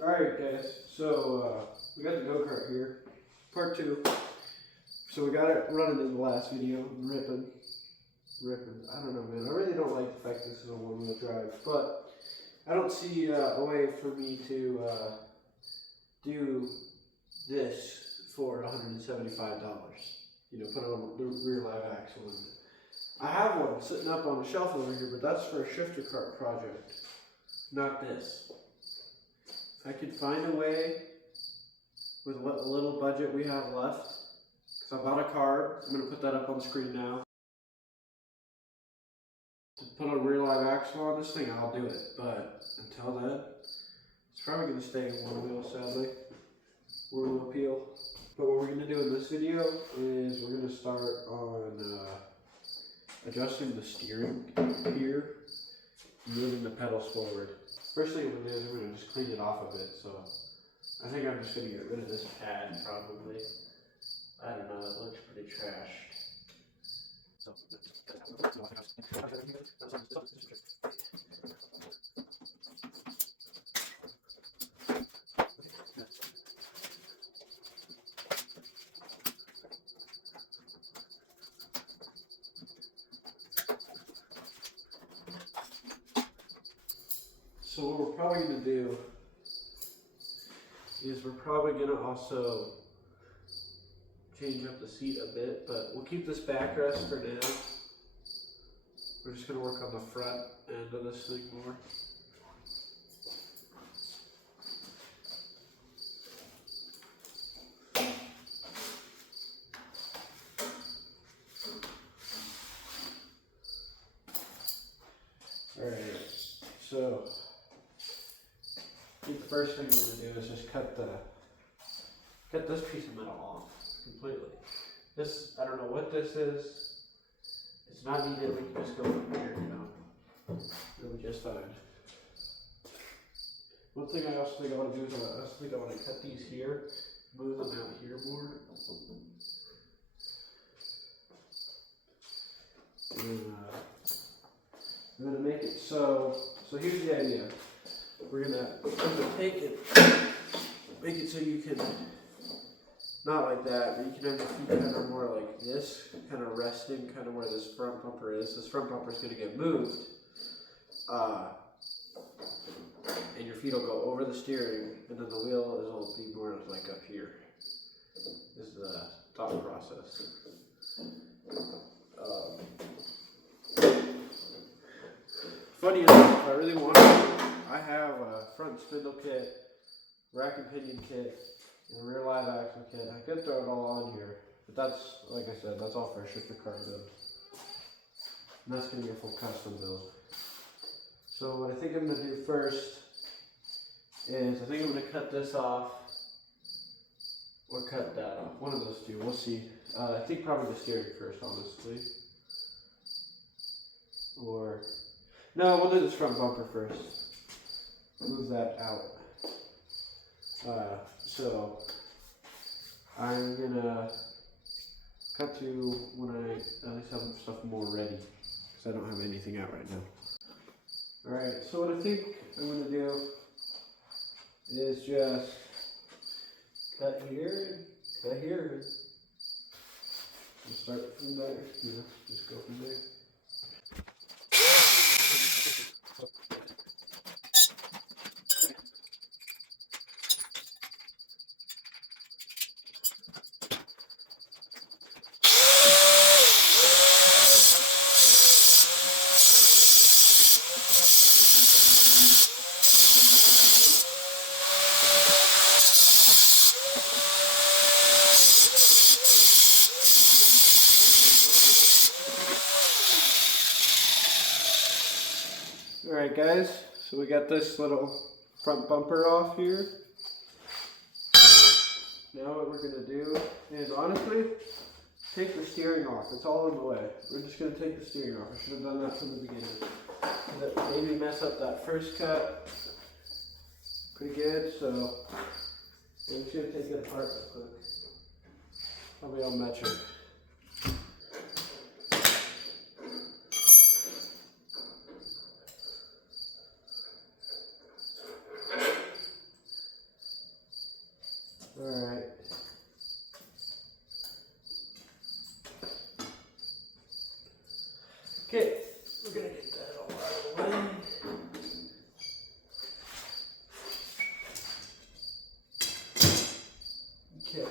Alright guys, so we got the go-kart here, part 2. So we got it running in the last video, ripping. I don't know, man, I really don't like the fact this is a one-wheel drive, but I don't see a way for me to do this for $175. You know, put on the rear live axle in it. I have one sitting up on the shelf over here, but that's for a shifter cart project, not this. If I could find a way with what little budget we have left, because I bought a card, I'm going to put that up on the screen now. To put a rear live axle on this thing, I'll do it, but until then, it's probably going to stay one wheel, sadly. One wheel appeal. But what we're going to do in this video is we're going to start on adjusting the steering here, moving the pedals forward. First thing I'm going to do is I'm going to just clean it off a bit, so I think I'm just going to get rid of this pad probably. I don't know, it looks pretty trashed. So what we're probably going to do is we're probably going to also change up the seat a bit, but we'll keep this backrest for now. We're just going to work on the front end of this thing more. Alright, so I think the first thing we're going to do is just cut this piece of metal off completely. This, I don't know what this is. It's not needed, we can just go from here, you know. It'll be just fine. One thing I also think I want to do is I want to cut these here, move them out here more. And I'm going to make it so here's the idea. We're going to take it, make it so you can, not like that, but you can have your feet kind of more like this, kind of resting, kind of where this front bumper is. This front bumper is going to get moved, and your feet will go over the steering, and then the wheel will be more like up here. This is the thought process. Funny enough, if I really wanted to, I have a front spindle kit, rack and pinion kit, and a rear live axle kit. I could throw it all on here, but that's, like I said, that's all for a shifter cart build. And that's going to be a full custom build. So what I think I'm going to do first is I think I'm going to cut this off, or cut that off. One of those two, we'll see. I think probably the steering first, honestly. Or, no, we'll do this front bumper first. Move that out. So I'm gonna cut to when I at least have stuff more ready, because I don't have anything out right now. Alright, so what I think I'm gonna do is just cut here, and start from there, you know, just go from there. Alright guys, so we got this little front bumper off here. Now what we're going to do is honestly, take the steering off. It's all in the way. We're just going to take the steering off. I should have done that from the beginning. That maybe mess up that first cut pretty good, so I'm just going to take it apart real quick. Probably all metric. Alright. Okay, we're gonna get that all out of the way. Okay,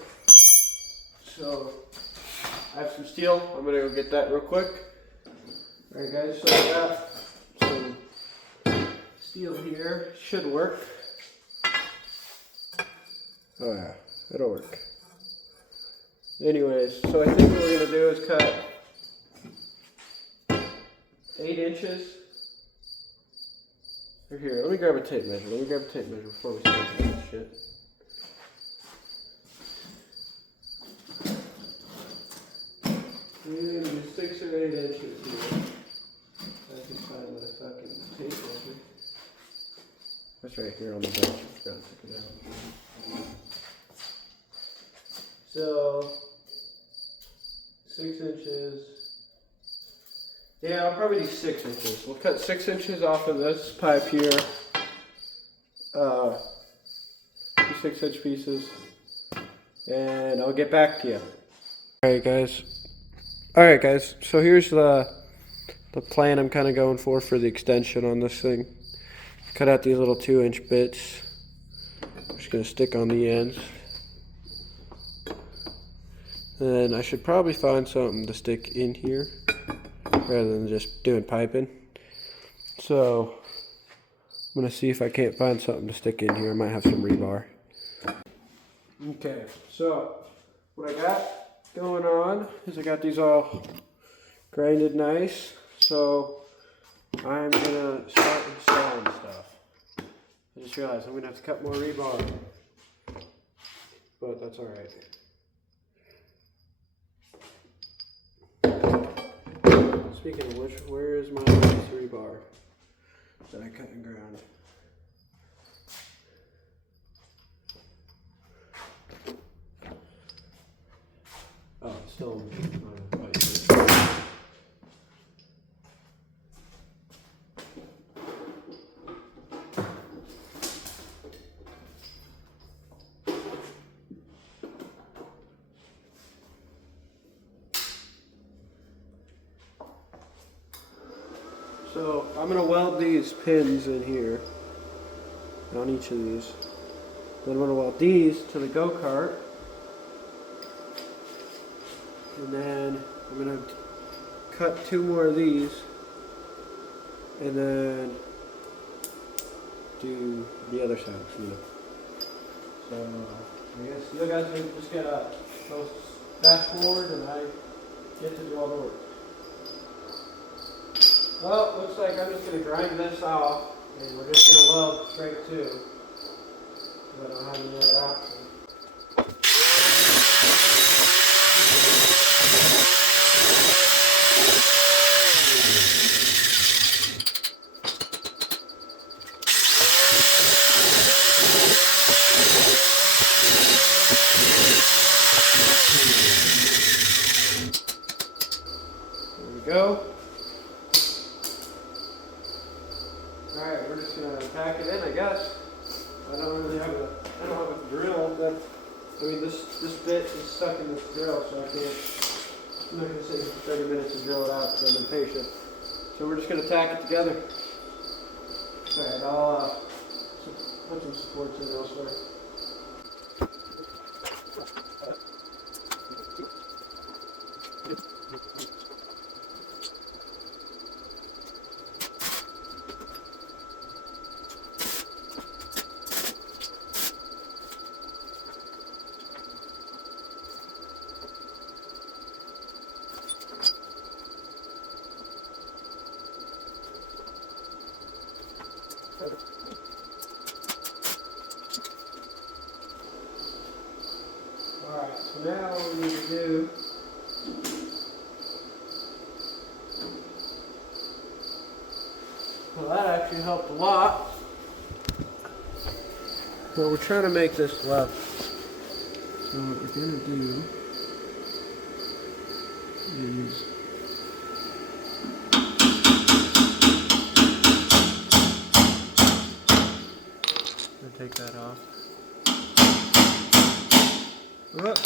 so I have some steel. I'm gonna go get that real quick. Alright guys, so I got some steel here. Should work. Oh yeah, it'll work. Anyways, so I think what we're gonna do is cut 8 inches. Or here, let me grab a tape measure. Let me grab a tape measure before we start doing this shit. We're gonna do 6 or 8 inches here. I can find my fucking tape measure. That's right here on the bench. I forgot to take it out. So 6 inches. Yeah, I'll probably do 6 inches. We'll cut 6 inches off of this pipe here. 2 6-inch pieces. And I'll get back to you. Alright guys, so here's the plan I'm kind of going for the extension on this thing. Cut out these little 2-inch bits. I'm just going to stick on the ends. And then I should probably find something to stick in here rather than just doing piping. So I'm going to see if I can't find something to stick in here. I might have some rebar. Okay, so what I got going on is I got these all grinded nice. So I'm going to start installing stuff. I just realized I'm going to have to cut more rebar. But that's alright. Speaking of which, where is my rebar that I cut and ground? Oh, it's still on my bike. So I'm going to weld these pins in here on each of these. Then I'm going to weld these to the go-kart. And then I'm going to cut 2 more of these and then do the other side. So I guess you guys are just going to go fast forward and I get to do all the work. Well, looks like I'm just going to grind this off and we're just going to weld straight to. I don't have any other option. There we go. Alright, we're just going to pack it in, I guess. I don't have a drill. This bit is stuck in this drill, so I'm not going to sit here for 30 minutes to drill it out because I'm impatient. So we're just going to tack it together. Alright, I'll put some supports in elsewhere. Alright, so now what we need to do well, that actually helped a lot. But we're trying to make this left. So what we're going to do is take that off. Alright,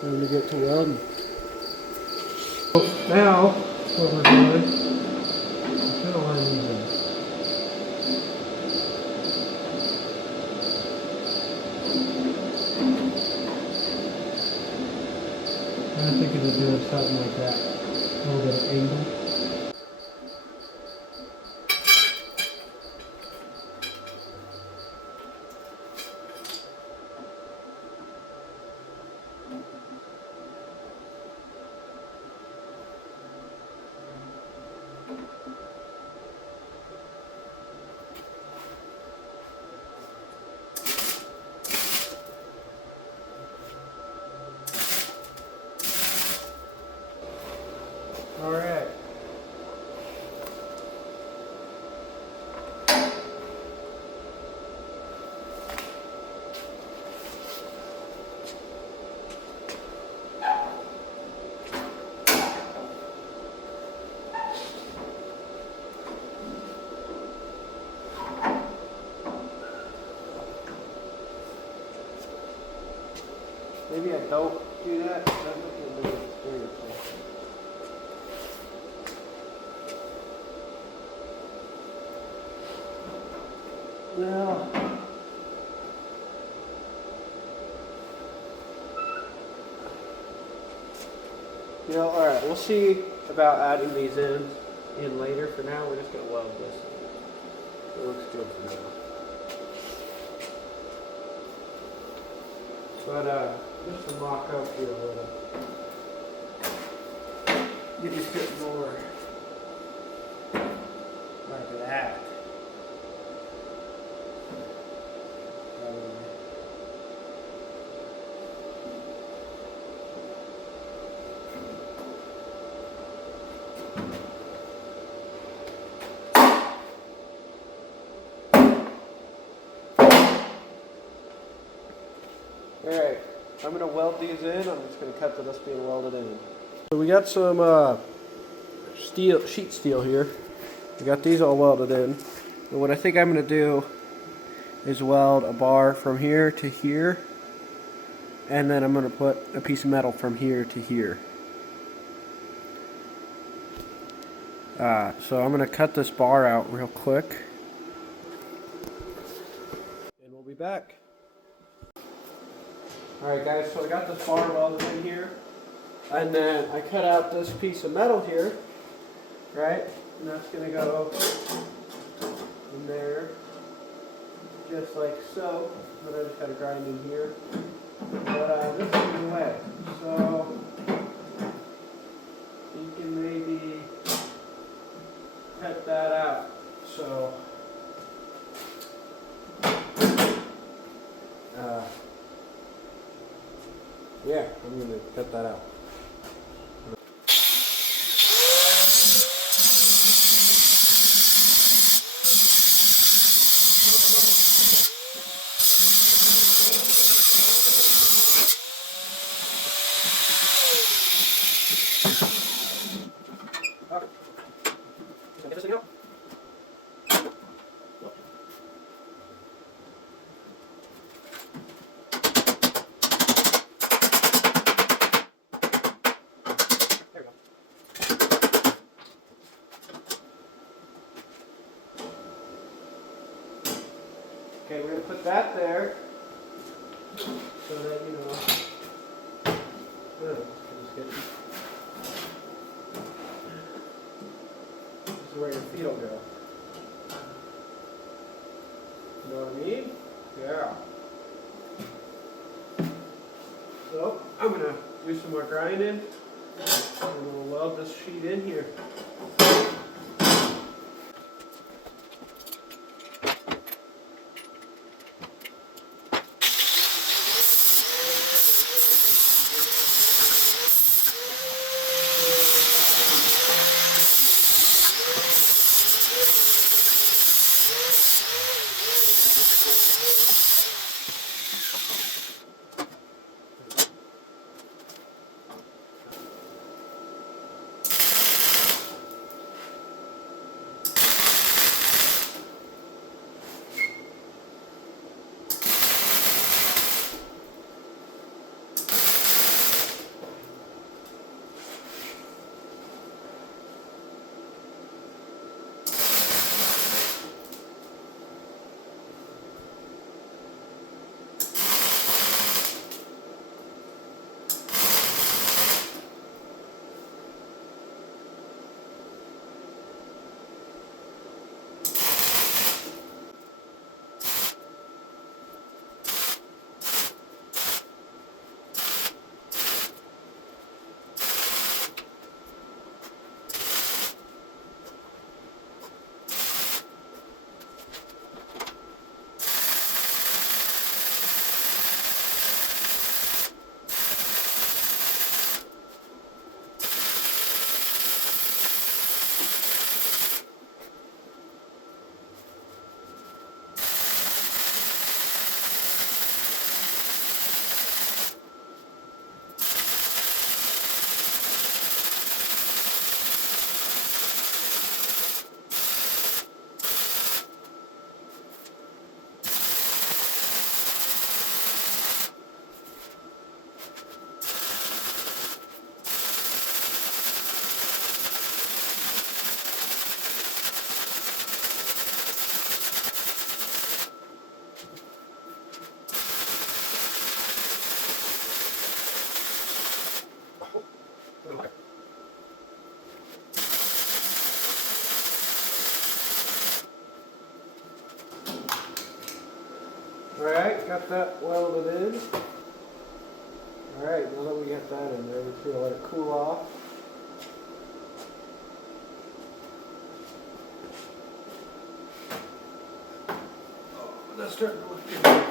time to get to welding. Now, what we're doing, I'm going to line these in. I'm thinking of doing something like that, a little bit of angle. Alright. Maybe I don't do that, because I'm looking at the experience. Well, you know, alright, we'll see about adding these in later. For now, we're just going to weld this. It looks good for now. But, just to mock up here a little. You just get more like that. Alright, I'm going to weld these in. I'm just going to cut to this being welded in. So we got some sheet steel here. We got these all welded in. And what I think I'm going to do is weld a bar from here to here. And then I'm going to put a piece of metal from here to here. So I'm going to cut this bar out real quick. And we'll be back. Alright guys, so I got this bar welded in here. And then I cut out this piece of metal here. Right? And that's going to go in there. Just like so. But I just got to grind in here. But this is the way. So you can maybe cut that out. So yeah, I'm going to cut that out. Get this thing out. There we go. Okay, we're going to put that there so that, you know, this is where your feet will go. You know what I mean? Yeah. So, I'm going to do some more grinding and we'll weld this sheet in here. got that welded in. Alright, now that we got that in there, we're just gonna let it cool off. Oh, that's starting to look good.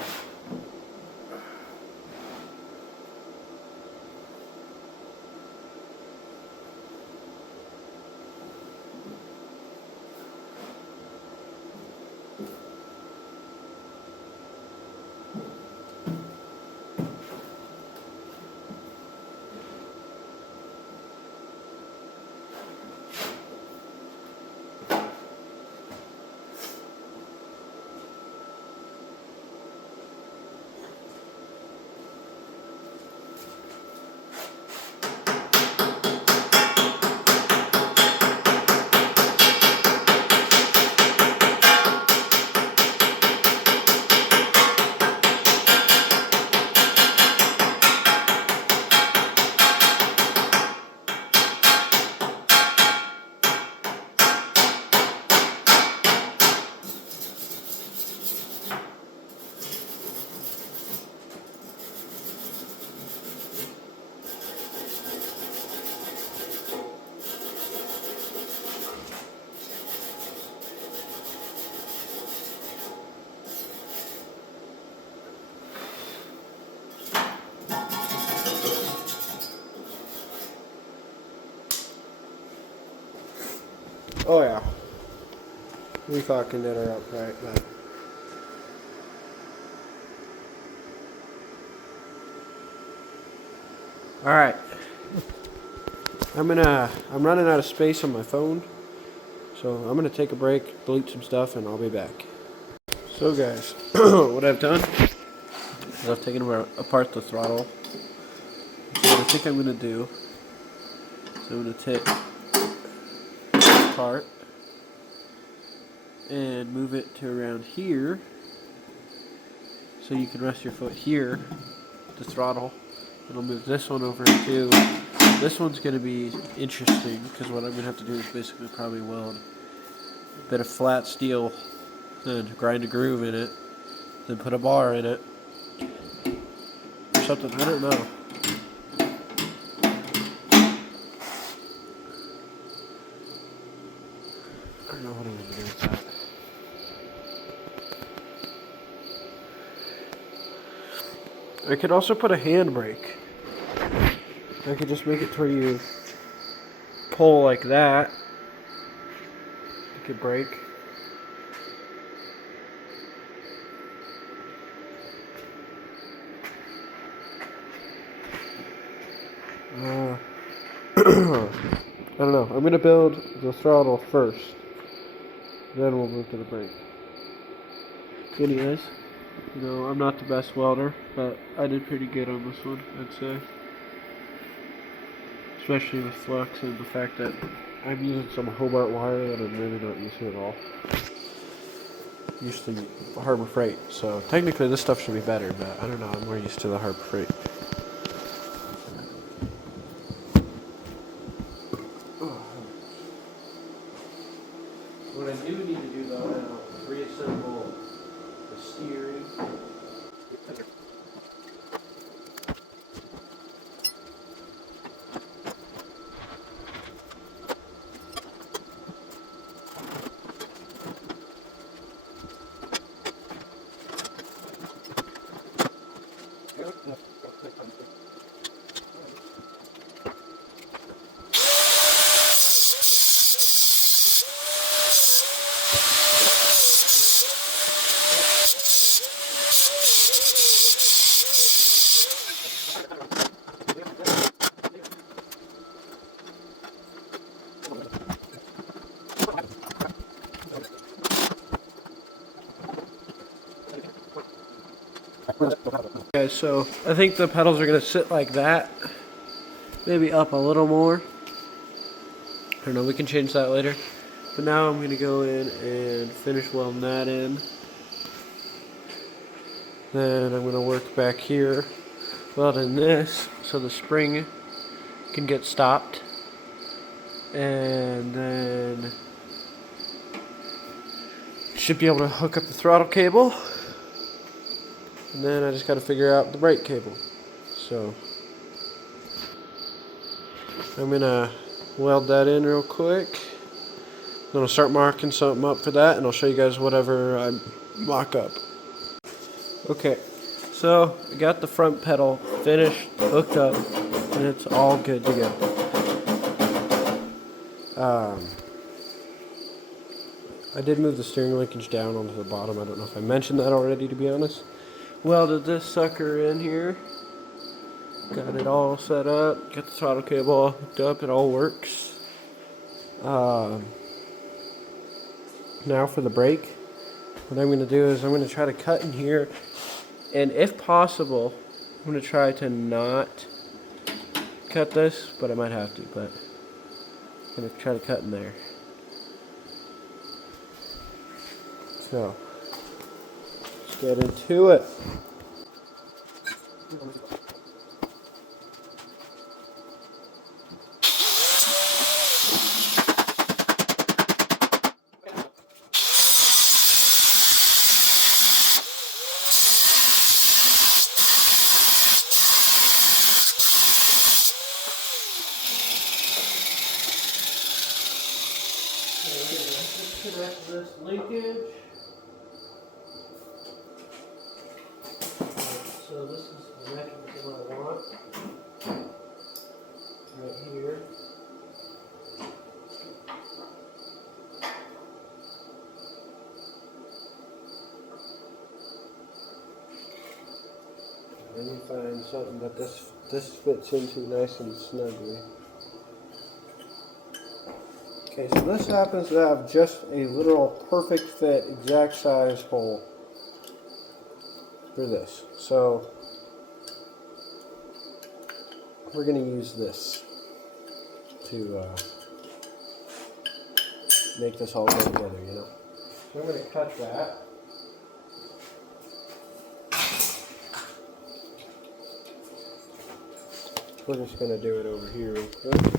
Oh yeah, we fucking did her up right, but all right. I'm running out of space on my phone, so I'm gonna take a break, delete some stuff, and I'll be back. So guys, what I've done is I've taken apart the throttle. So what I think I'm gonna do is I'm gonna take this part and move it to around here, so you can rest your foot here, the throttle. It'll move this one over too. This one's going to be interesting because what I'm going to have to do is basically probably weld a bit of flat steel and grind a groove in it, then put a bar in it, or something, I don't know. I don't know what I'm going to do with that. I could also put a handbrake. I could just make it to where you pull like that. You could brake. I don't know. I'm going to build the throttle first. Then we'll move to the brake. Anyways, you know, I'm not the best welder, but I did pretty good on this one, I'd say. Especially with flux and the fact that I'm using some Hobart wire that I'm really not used to at all. Used to Harbor Freight, so technically this stuff should be better, but I don't know, I'm more used to the Harbor Freight. What I do need to do though now is reassemble the steering. Okay, so I think the pedals are going to sit like that. Maybe up a little more. I don't know, we can change that later. But now I'm going to go in and finish welding that in. Then I'm going to work back here, welding this so the spring can get stopped. And then should be able to hook up the throttle cable. And then I just got to figure out the brake cable. So I'm going to weld that in real quick. I'm going to start marking something up for that, and I'll show you guys whatever I mock up. Okay, so I got the front pedal finished, hooked up, and it's all good to go. I did move the steering linkage down onto the bottom. I don't know if I mentioned that already, to be honest. Welded this sucker in here. Got it all set up. Got the throttle cable all hooked up. It all works. Now for the brake. What I'm going to do is I'm going to try to cut in here. And if possible, I'm going to try to not cut this, but I might have to. But I'm going to try to cut in there. So, let's get into it. Disconnect this linkage. So this is the mechanism I want. Right here. And you find something that this fits into nice and snugly. Okay, so this happens to have just a literal perfect fit, exact size hole for this. So we're going to use this to make this all go together, you know. So I'm going to cut that. We're just going to do it over here real quick.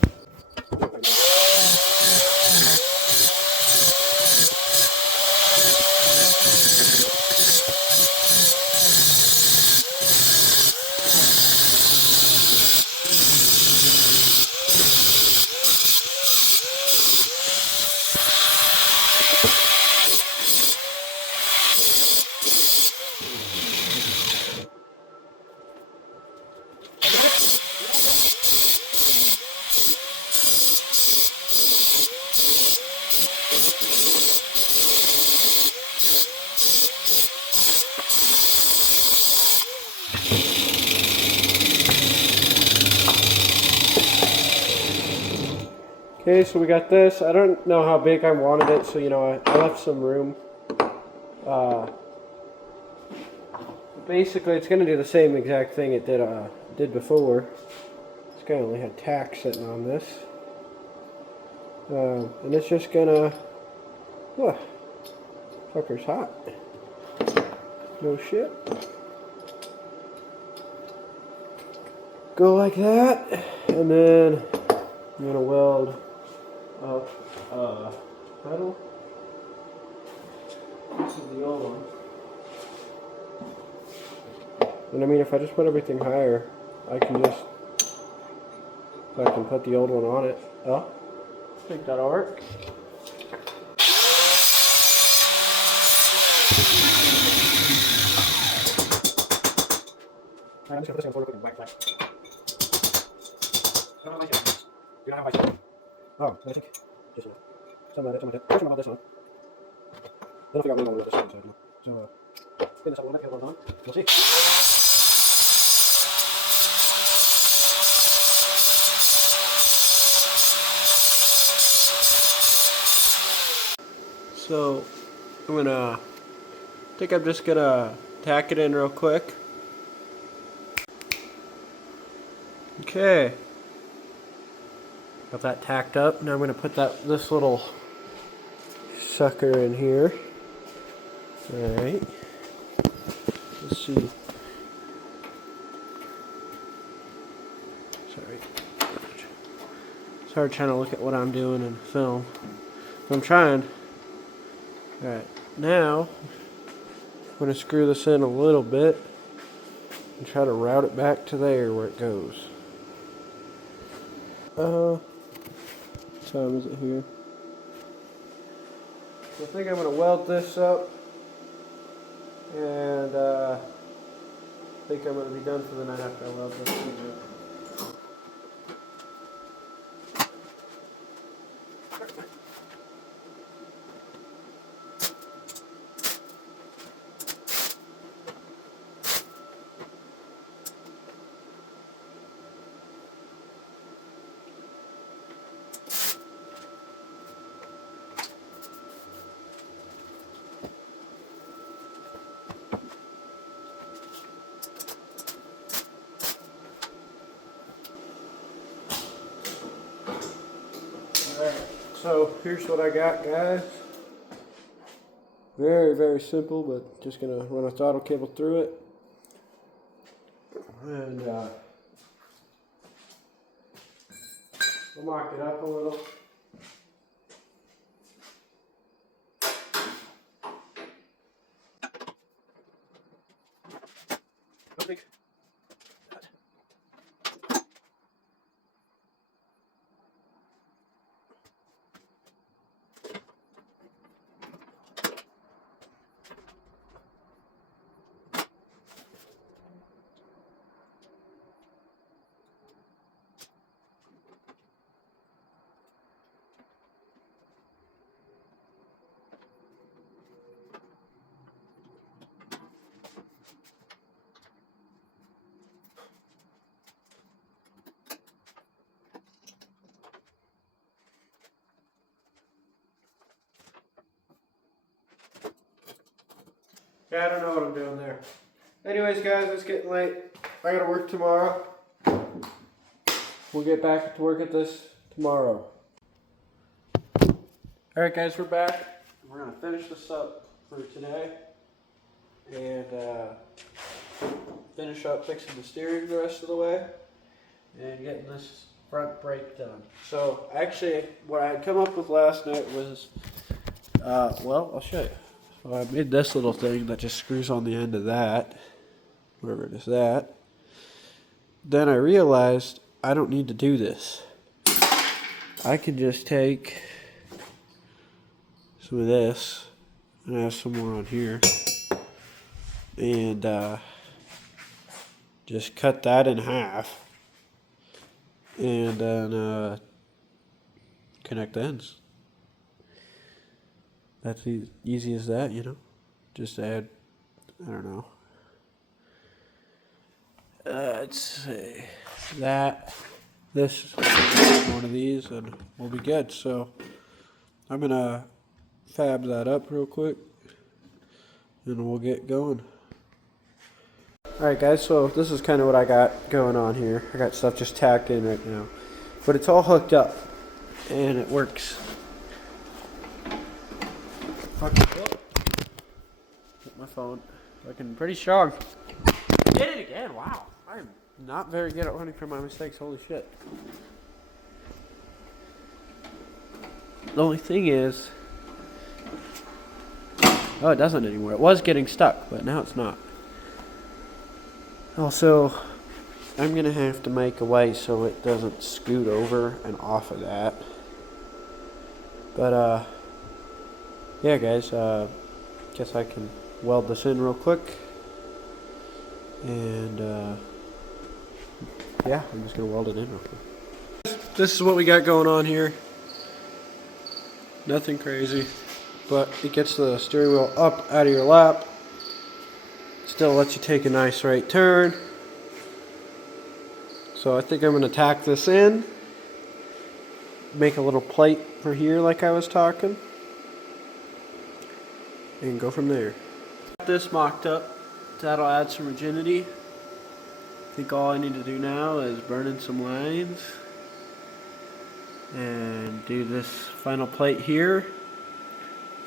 Okay, so we got this. I don't know how big I wanted it, so you know I left some room. Basically, it's going to do the same exact thing it did before. This guy only had tack sitting on this, and it's just gonna. Fucker's hot. No shit. Go like that, and then I'm gonna weld up pedal. This is the old one. And I mean, if I just put everything higher, I can put the old one on it. Oh, I think that'll work. I'm just going to put this in forward looking black flag. I don't have my shit. You don't have my shit. Oh, I think just some of it. First one about this one. Then I'll figure out what we want to do about this one. So, spin this up a little bit, get it on. We'll see. So, I'm just gonna tack it in real quick. Okay. Got that tacked up. Now I'm gonna put this little sucker in here. Alright. Let's see. Sorry. It's hard trying to look at what I'm doing in film. I'm trying. Alright. Now I'm going to screw this in a little bit. and try to route it back to there where it goes. What time is it here? So I think I'm going to weld this up, and I think I'm going to be done for the night after I weld this up. Alright, so here's what I got, guys. Very, very simple, but just gonna run a throttle cable through it. And we'll mark it up a little. Yeah, I don't know what I'm doing there. Anyways, guys, it's getting late. I gotta work tomorrow. We'll get back to work at this tomorrow. Alright, guys, we're back. We're gonna finish this up for today. And finish up fixing the steering the rest of the way. And getting this front brake done. So, actually, what I had come up with last night was, well, I'll show you. So I made this little thing that just screws on the end of that, wherever it is that. Then I realized I don't need to do this. I can just take some of this and have some more on here and just cut that in half and then connect the ends. That's easy as that, you know. Just add, I don't know. Let's see, this, one of these, and we'll be good. So I'm gonna fab that up real quick, and we'll get going. Alright, guys, so this is kind of what I got going on here. I got stuff just tacked in right now, but it's all hooked up, and it works. Hit my phone. Looking pretty strong. Did it again. Wow. I'm not very good at learning from my mistakes. Holy shit. The only thing is, oh, it doesn't anymore. It was getting stuck, but now it's not. Also, I'm going to have to make a way so it doesn't scoot over and off of that. But, yeah, guys, guess I can weld this in real quick. And, yeah, I'm just going to weld it in real quick. This is what we got going on here. Nothing crazy, but it gets the steering wheel up out of your lap. Still lets you take a nice right turn. So I think I'm going to tack this in. Make a little plate for here like I was talking. And go from there. Got this mocked up. That'll add some rigidity. I think all I need to do now is burn in some lines and do this final plate here,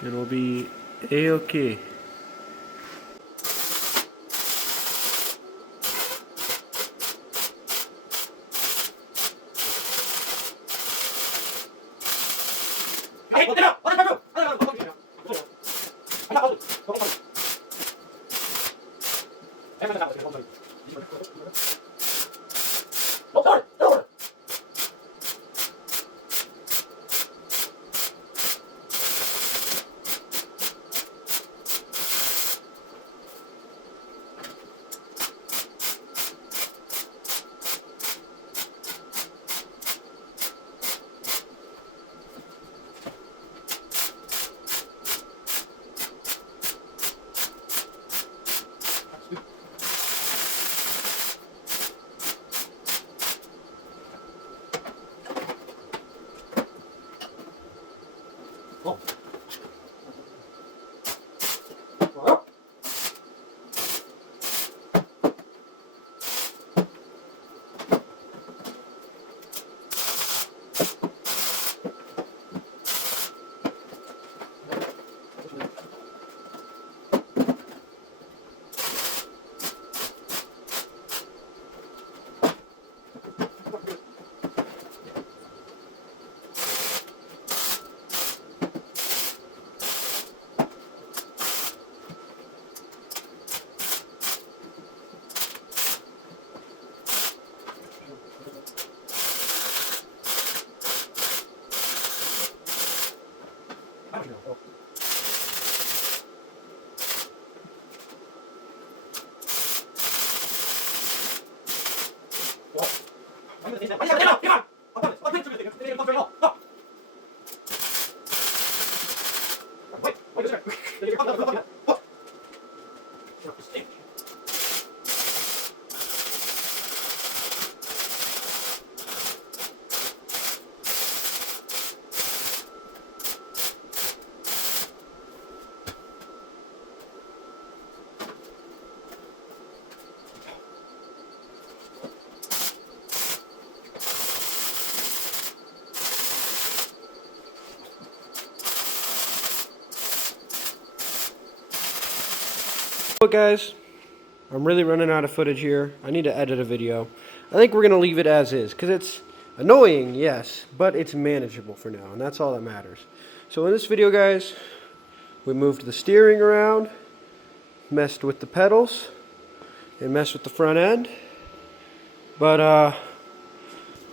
and we'll be a-okay. Look guys, I'm really running out of footage here. I need to edit a video. I think we're going to leave it as is because it's annoying, yes, but it's manageable for now, and that's all that matters. So in this video guys, we moved the steering around, messed with the pedals, and messed with the front end. But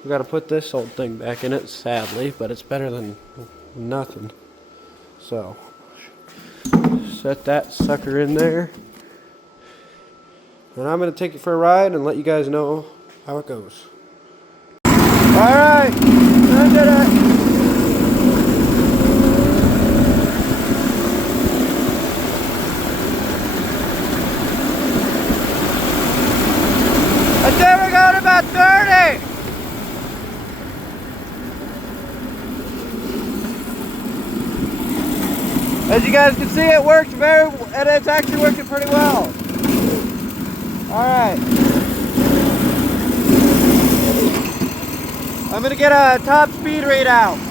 we got to put this old thing back in it, sadly, but it's better than nothing. So set that sucker in there. And I'm going to take it for a ride and let you guys know how it goes. Alright, I did it. I think we're going about 30. As you guys can see, it works and it's actually working pretty well. Alright. I'm going to get a top speed readout.